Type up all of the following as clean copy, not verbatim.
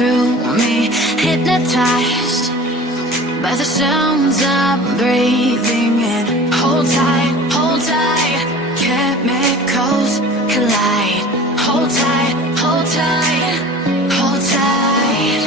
through me, hypnotized by the sounds I'm breathing in. Hold tight, chemicals collide. Hold tight, hold tight, hold tight.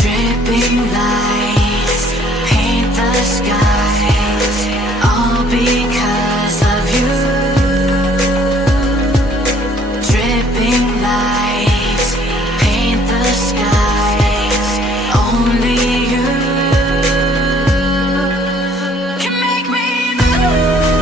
Dripping lights paint the skies, all because of you. Dripping lights paint the skies, only you can make me move.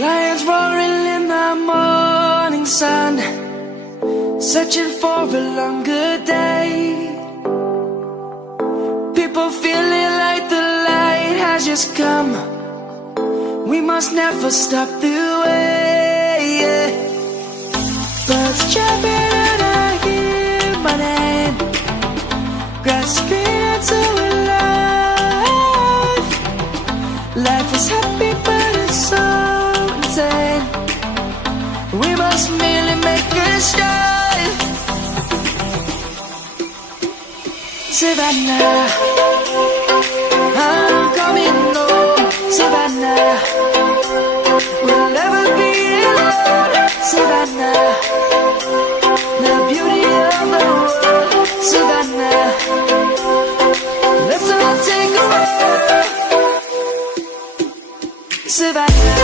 Lions roaring in the morning sun, searching for a longer day. People feeling like the light has just come. We must never stop the way. Birds chirping and I hear my name, grasping into life. Life is happy but it's so insane. We must merely make a start. Savannah, I'm coming home. Savannah, we'll never be alone. Savannah, the beauty of the world. Savannah, let's all take a walk. Savannah.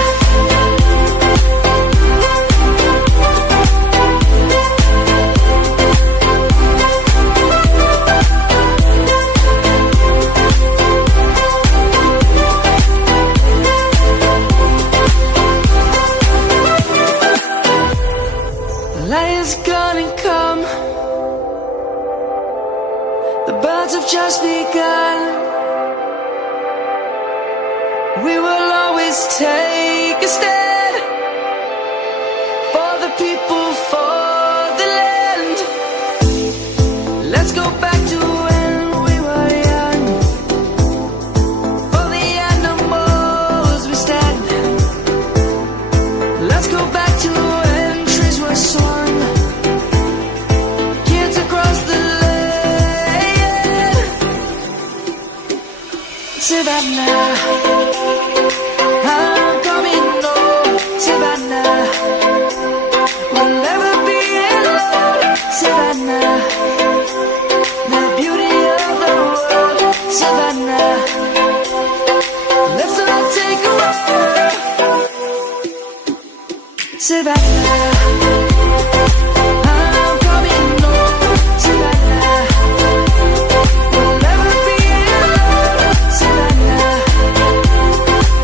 Lion's gonna come. The birds have just begun. We will always take a stand for the people, for the land. Let's go back to when we were young. For the animals we stand. Let's go back to when trees were swung. Kids across the land. Savannah, I'm coming home. Savannah, we'll never be alone. Savannah, the beauty of the world. Savannah, let's all take a walk. Savannah, I'm coming home. Savannah, we'll never be alone. Savannah,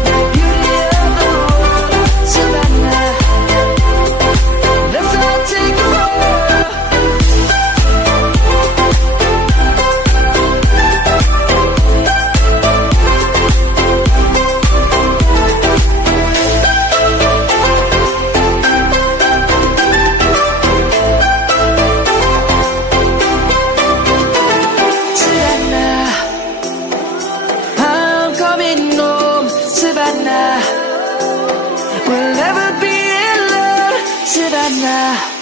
the beauty of the world. Savannah, let's all take a walk. Savannah, I'm coming home. Savannah, we'll never be alone. Savannah.